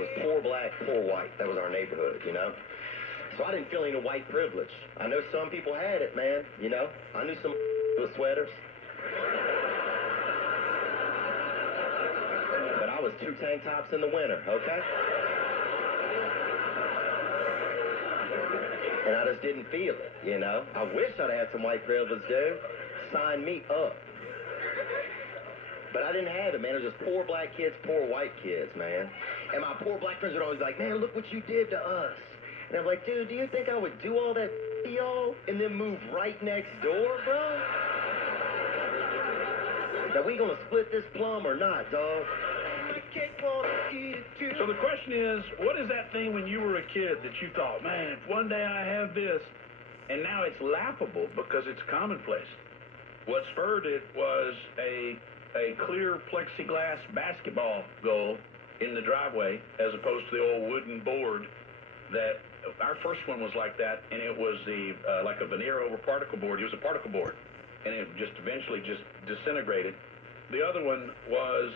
was poor black, poor white. That was our neighborhood, you know? So I didn't feel any white privilege. I know some people had it, man, you know? I knew some with sweaters. But I was 2 tank tops in the winter, okay? And I just didn't feel it, you know? I wish I'd had some white privilege, dude. Sign me up. But I didn't have it, man. It was just poor black kids, poor white kids, man. And my poor black friends would always be like, man, look what you did to us. And I'm like, dude, do you think I would do all that to y'all and then move right next door, bro? Now, we gonna split this plum or not, dog? So the question is, what is that thing when you were a kid that you thought, man, if one day I have this, and now it's laughable because it's commonplace? What spurred it was a clear plexiglass basketball goal in the driveway as opposed to the old wooden board that our first one was like that, and it was like a veneer over particle board. It was a particle board, and it just eventually just disintegrated. The other one was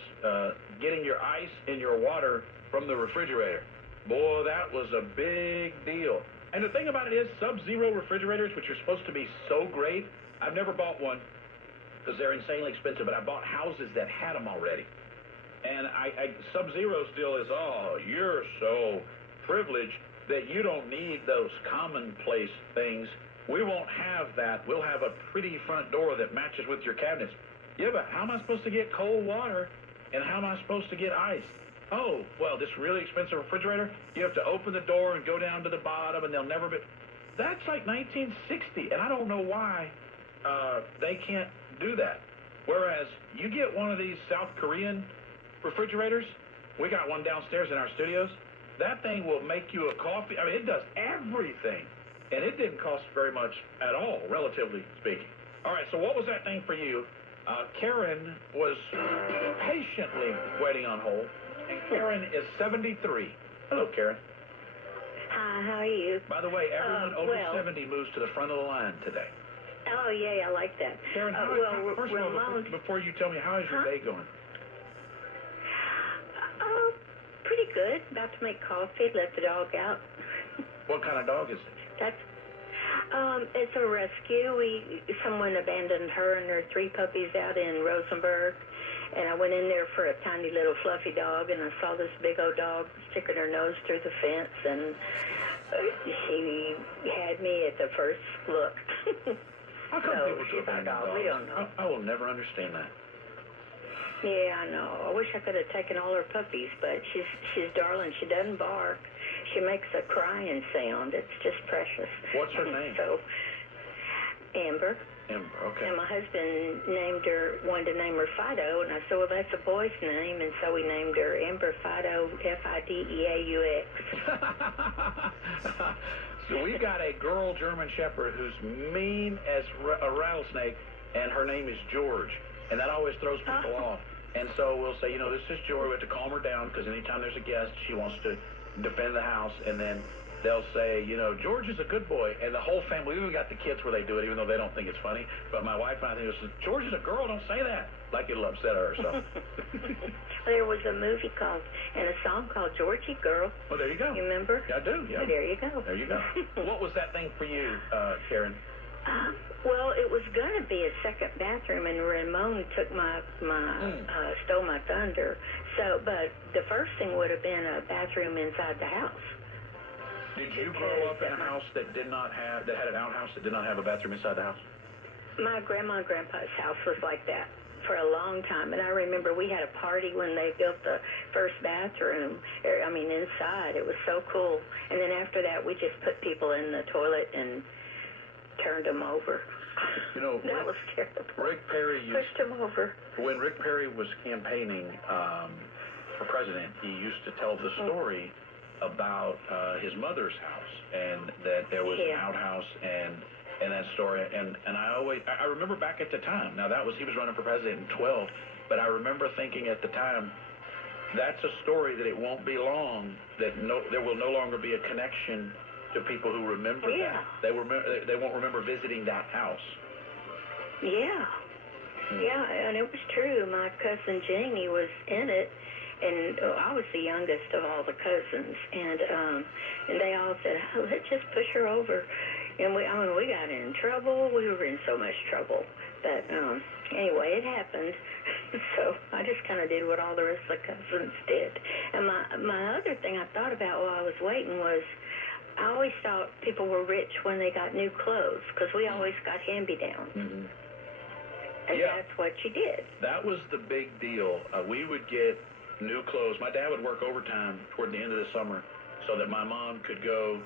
getting your ice and your water from the refrigerator. Boy, that was a big deal. And the thing about it is, Sub-Zero refrigerators, which are supposed to be so great, I've never bought one because they're insanely expensive, but I bought houses that had them already. And Sub-Zero still is, oh, you're so privileged that you don't need those commonplace things. We won't have that. We'll have a pretty front door that matches with your cabinets. Yeah, but how am I supposed to get cold water, and how am I supposed to get ice? Oh, well, this really expensive refrigerator, you have to open the door and go down to the bottom, and they'll never be... That's like 1960, and I don't know why they can't do that. Whereas you get one of these South Korean refrigerators, we got one downstairs in our studios, that thing will make you a coffee. I mean, it does everything, and it didn't cost very much at all, relatively speaking. All right, so what was that thing for you? Karen was patiently waiting on hold, and Karen is 73. Hello, Karen. Hi, how are you? By the way, everyone over 70 moves to the front of the line today. Oh, yeah, I like that. Karen, first of all, before you tell me, how is your day going? Pretty good. About to make coffee, let the dog out. What kind of dog is it? It's a rescue. Someone abandoned her and her 3 puppies out in Rosenberg, and I went in there for a tiny little fluffy dog, and I saw this big old dog sticking her nose through the fence, and she had me at the first look. How come people she's our dog. We don't know. I will never understand that. Yeah, I know. I wish I could have taken all her puppies, but she's darling. She doesn't bark. She makes a crying sound. It's just precious. What's her name? So, Amber. Amber, okay. And my husband wanted to name her Fido, and I said, well, that's a boy's name, and so we named her Amber Fido, Fideaux. So we've got a girl German Shepherd who's mean as a rattlesnake, and her name is George, and that always throws people off. And so we'll say, this is George. We have to calm her down because anytime there's a guest, she wants to defend the house, and then they'll say, George is a good boy, and the whole family, we even got the kids where they do it, even though they don't think it's funny, but my wife and I think, George is a girl, don't say that, like it'll upset her or something. There was a movie and a song called Georgie Girl. Well, there you go. You remember? Yeah, I do, yeah. Well, there you go. There you go. What was that thing for you, Karen? Well, it was going to be a second bathroom, and Ramon took stole my thunder. So, but the first thing would have been a bathroom inside the house. Did you grow up in a house that had an outhouse that did not have a bathroom inside the house? My grandma and grandpa's house was like that for a long time, and I remember we had a party when they built the first bathroom. I mean, inside. It was so cool. And then after that, we just put people in the toilet and turned them over. That was terrible. Rick Perry pushed him over. When Rick Perry was campaigning for president, he used to tell the story about his mother's house, and that there was an outhouse and that story. And I remember back at the time. Now he was running for president in 2012, but I remember thinking at the time, that's a story that it won't be long that there will no longer be a connection to people who remember that. They won't remember visiting that house. Yeah. Yeah, and it was true. My cousin Jeannie was in it, and I was the youngest of all the cousins, and they all said, oh, let's just push her over. And we got in trouble. We were in so much trouble. But anyway, it happened. So I just kind of did what all the rest of the cousins did. And my other thing I thought about while I was waiting was, I always thought people were rich when they got new clothes, because we always got hand-me-downs. Mm-hmm. And that's what you did. That was the big deal. We would get new clothes. My dad would work overtime toward the end of the summer so that my mom could go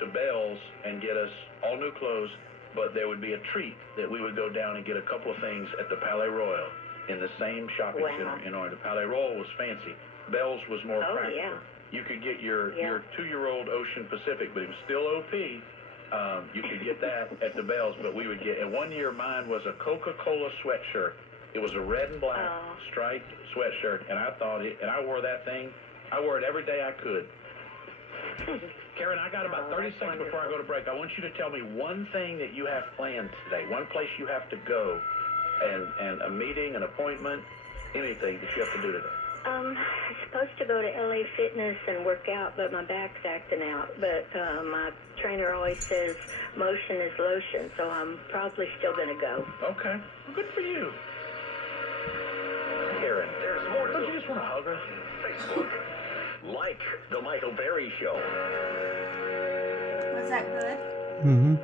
to Bell's and get us all new clothes, but there would be a treat that we would go down and get a couple of things at the Palais Royal in the same shopping center. You know, the Palais Royal was fancy. Bell's was more practical. Yeah. You could get your 2-year-old Ocean Pacific, but it was still OP. You could get that at the Bell's, but we would get, and one year mine was a Coca-Cola sweatshirt. It was a red and black striped sweatshirt, and I wore that thing. I wore it every day I could. Karen, I got about 30 seconds before I go to break. I want you to tell me one thing that you have planned today, one place you have to go, and a meeting, an appointment, anything that you have to do today. I'm supposed to go to LA Fitness and work out, but my back's acting out. But my trainer always says motion is lotion, so I'm probably still going to go. Okay. Well, good for you. Karen, there's more. Don't you just want to hug her? Facebook. Like The Micheal Berry Show. Was that good? Mm-hmm.